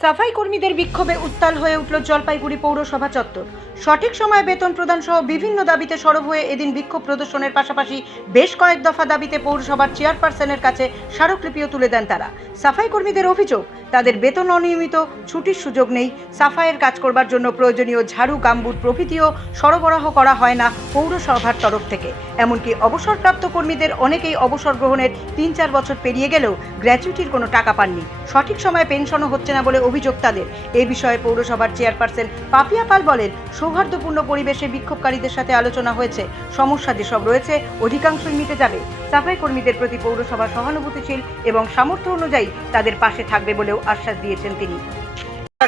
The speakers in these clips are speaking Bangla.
সাফাই কর্মীদের বিক্ষোভে উত্তাল হয়ে উঠল জলপাইগুড়ি পৌরসভা চত্বর। সঠিক সময়ে বেতন প্রদান সহ বিভিন্ন দাবিতে সরব হয়ে এদিন বিক্ষোভ প্রদর্শনের পাশাপাশি বেশ কয়েক দফা দাবিতে পৌরসভার চেয়ারপারসনের কাছে স্মারকলিপিও তুলে দেন তারা। সাফাই কর্মীদের অভিযোগ, তাদের বেতন অনিয়মিত, ছুটির সুযোগ নেই, সাফাইয়ের কাজ করবার জন্য প্রয়োজনীয় ঝাড়ু, গাম্বুট প্রভৃতিও সরবরাহ করা হয় না পৌরসভার তরফ থেকে। এমনকি অবসরপ্রাপ্ত কর্মীদের অনেকেই অবসর গ্রহণের তিন চার বছর পেরিয়ে গেলেও গ্র্যাচুইটির কোনো টাকা পাননি। সঠিক সময়ে পেনশনও হচ্ছে না বলে অভিযোগ তাদের। এ বিষয়ে পৌরসভার চেয়ারপারসন পাপিয়া পাল বলেন সৌহার্দ্যপূর্ণ পরিবেশে বিক্ষোভকারীদের সাথে আলোচনা হয়েছে। সমস্যা যেসব রয়েছে অধিকাংশই মিটে যাবে। সাফাই কর্মীদের প্রতি পৌরসভা সহানুভূতিশীল এবং সামর্থ্য অনুযায়ী তাদের পাশে থাকবে বলেও আশ্বাস দিয়েছেন তিনি।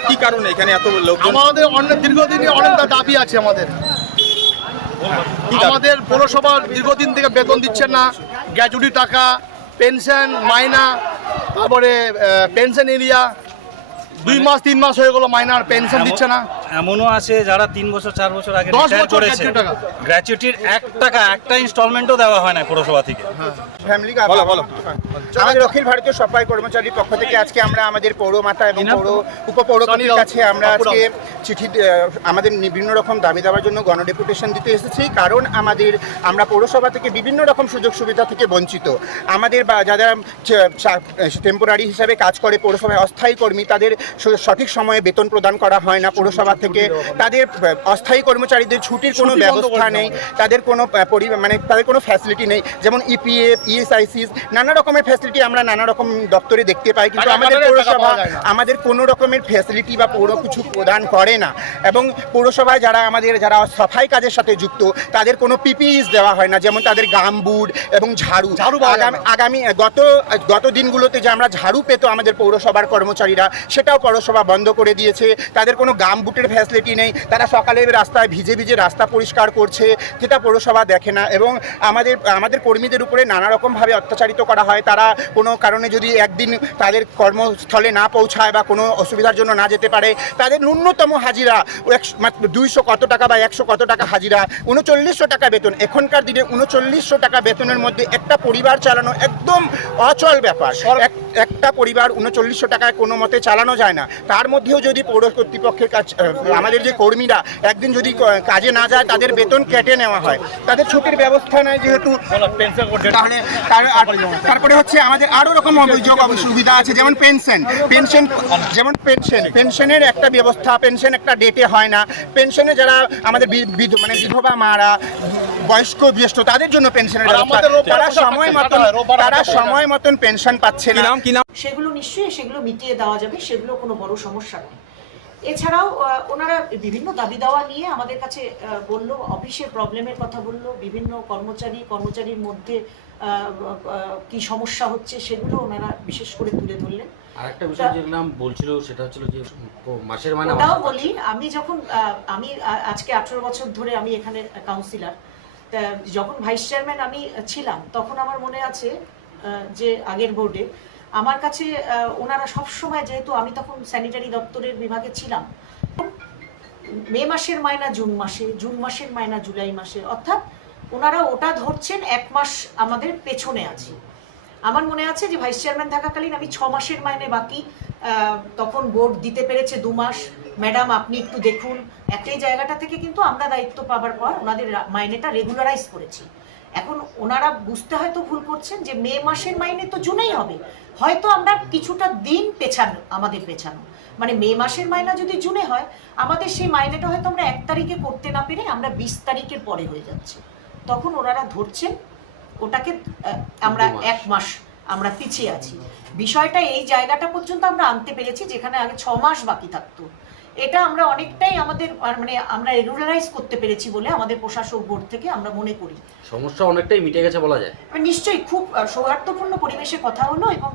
কি কারণে এখানে এত লোকজন? আমাদের অনেক দীর্ঘদিনই অনেক দাবি আছে আমাদের। আমাদের পৌরসভা দীর্ঘদিন থেকে বেতন দিচ্ছে না গ্র্যাচুইটি টাকা পেনশন মাইনা তারপরে পেনশন এরিয়া দুই মাস তিন মাস হয়ে গেলো মাইনা আর পেনশন দিচ্ছে না। এমনও আছে যারা তিন বছর চার বছর আগে রিটায়ার করেছে। গ্র্যাচুইটির এক টাকা একটা ইনস্টলমেন্টও দেওয়া হয় না পৌরসভা থেকে। ফ্যামিলি বলো, বলো। আমাদের অখিল ভারতীয় সাফাই কর্মচারীর পক্ষ থেকে আজকে আমরা আমাদের পৌরমাতা এবং পৌর উপপৌরপতির কাছে আমরা আজকে চিঠি আমাদের বিভিন্ন রকম দাবি দেওয়ার জন্য গণডেপুটেশন দিতে এসেছি। কারণ আমাদের আমরা পৌরসভা থেকে বিভিন্ন রকম সুযোগ সুবিধা থেকে বঞ্চিত। আমাদের বা যারা টেম্পোরারি হিসাবে কাজ করে পৌরসভায় অস্থায়ী কর্মী তাদের সঠিক সময়ে বেতন প্রদান করা হয় না পৌরসভা থেকে তাদের অস্থায়ী কর্মচারীদের ছুটির কোনো ব্যবস্থা নেই তাদের কোনো মানে তাদের কোনো ফ্যাসিলিটি নেই। যেমন E ইপিএফ ইএসআইসিস নানা রকমের ফ্যাসিলিটি আমরা নানা রকম দপ্তরে দেখতে পাই কিন্তু আমাদের পৌরসভা। আমাদের কোনো রকমের ফ্যাসিলিটি বা পৌর কিছু প্রদান করে না। এবং পৌরসভায় যারা আমাদের যারা সাফাই কাজের সাথে যুক্ত তাদের কোনো পিপিইস দেওয়া হয় না যেমন তাদের গামবুট এবং ঝাড়ু। ঝাড়ু আগামী আগামী গত গত দিনগুলোতে যে আমরা ঝাড়ু পেতো আমাদের পৌরসভার কর্মচারীরা সেটাও পৌরসভা বন্ধ করে দিয়েছে। তাদের কোনো গামবুটের ফ্যাসিলিটি নেই। তারা সকালে রাস্তায় ভিজে ভিজে রাস্তা পরিষ্কার করছে যেটা পৌরসভা দেখে না এবং আমাদের আমাদের কর্মীদের উপরে নানা রকমভাবে অত্যাচারিত করা হয়। তারা কোনো কারণে যদি একদিন তাদের কর্মস্থলে না পৌঁছায় বা কোনো অসুবিধার জন্য না যেতে পারে তাদের ন্যূনতম হাজিরা দুইশো কত টাকা বা একশো কত টাকা হাজিরা উনচল্লিশশো টাকা বেতন। এখনকার দিনে উনচল্লিশশো টাকা বেতনের মধ্যে একটা পরিবার চালানো একদম অচল ব্যাপার। এক- একটা পরিবার উনচল্লিশশো টাকায় কোনো মতে চালানো যায় না। তার মধ্যেও যদি পৌর কর্তৃপক্ষের আহ, আমাদের যে কর্মীরা একদিন যদি কাজে না যায় তাদের বেতন কেটে নেওয়া হয়। তাদের ছুটির ব্যবস্থা নেয় যেহেতু তাহলে তারপরে হচ্ছে আমাদের আরও রকম অভিযোগ সুবিধা আছে যেমন পেনশন। পেনশন যেমন পেনশন পেনশনের একটা ব্যবস্থা পেনশন একটা ডেটে হয় না। পেনশনে যারা আমাদের মানে বিধবা মারা বয়স্ক জ্যেষ্ঠ তাদের জন্য পেনশনের তারা সময় মতন তারা সময় মতন পেনশন পাচ্ছে না। নাম কি নাম? সেগুলো নিশ্চয়ই সেগুলো মিটিয়ে দেওয়া যাবে সেগুলো কোনো বড় সমস্যা নয়। এছাড়াও ওনারা বিভিন্ন দাবি দাওয়া নিয়ে আমাদের কাছে বলল অফিসের প্রবলেমের কথা বলল বিভিন্ন কর্মচারী কর্মচারীর মধ্যে কি সমস্যা হচ্ছে সেগুলো ওনারা বিশেষ করে তুলে ধরলেন। আর একটা বিষয় যে নাম বলছিল সেটা হচ্ছিল যে মাসের মানে বলি আমি যখন আহ, আমি আজকে আঠেরো বছর ধরে আমি এখানে কাউন্সিলর যখন ভাইস চেয়ারম্যান আমি ছিলাম, তখন আমার মনে আছে যে আগের বোর্ডে আমার কাছে ওনারা সবসময় যেহেতু আমি তখন স্যানিটারি দপ্তরের বিভাগে ছিলাম, মে মাসের মায়না জুন মাসে, জুন মাসের মায়না জুলাই মাসে, অর্থাৎ ওনারা ওটা ধরছেন এক মাস আমাদের পেছনে আছি। আমার মনে আছে যে ভাইস চেয়ারম্যান থাকাকালীন আমি ছ মাসের মাইনে বাকি তখন বোর্ড দিতে পেরেছে দু মাস ম্যাডাম আপনি একটু দেখুন। একই জায়গাটা থেকে কিন্তু আমরা দায়িত্ব পাবার পর ওনাদের মাইনেটা রেগুলারাইজ করেছি। এখন ওনারা বুঝতে হয়তো ভুল করছেন যে মে মাসের মাইনে তো জুনেই হবে। হয়তো আমরা কিছুটা দিন পেছানো আমাদের পেছানো। মানে মে মাসের মাইনা যদি জুনে হয় আমাদের সেই মাইনেটা হয়তো আমরা এক তারিখে করতে না পেরে আমরা বিশ তারিখের পরে হয়ে যাচ্ছে। তখন ওনারা ধরছেন ওটাকে আমরা এক মাস আমরা পিছিয়ে আছি। বিষয়টা এই জায়গাটা পর্যন্ত আমরা আনতে পেরেছি যেখানে আগে ছ মাস বাকি থাকতো। এটা আমরা অনেকটাই আমাদের মানে আমরা রেগুলারাইজ করতে পেরেছি বলে আমাদের প্রশাসক বোর্ড থেকে আমরা মনে করি। সমস্যা অনেকটাই মিটে গেছে বলা যায়। নিশ্চয়ই খুব সৌহার্দ্যপূর্ণ পরিবেশে কথা হলো এবং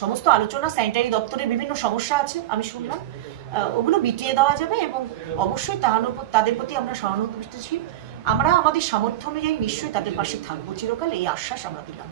সমস্ত আলোচনা স্যানিটারি দপ্তরের বিভিন্ন সমস্যা আছে আমি শুনলাম। ওগুলো মিটিয়ে দেওয়া যাবে এবং অবশ্যই তাহানোর তাদের প্রতি আমরা সহানুভূতিশীল। আমরা আমাদের সামর্থ্য অনুযায়ী নিশ্চয়ই তাদের পাশে থাকব। চিরকাল এই আশ্বাস আমরা দিলাম।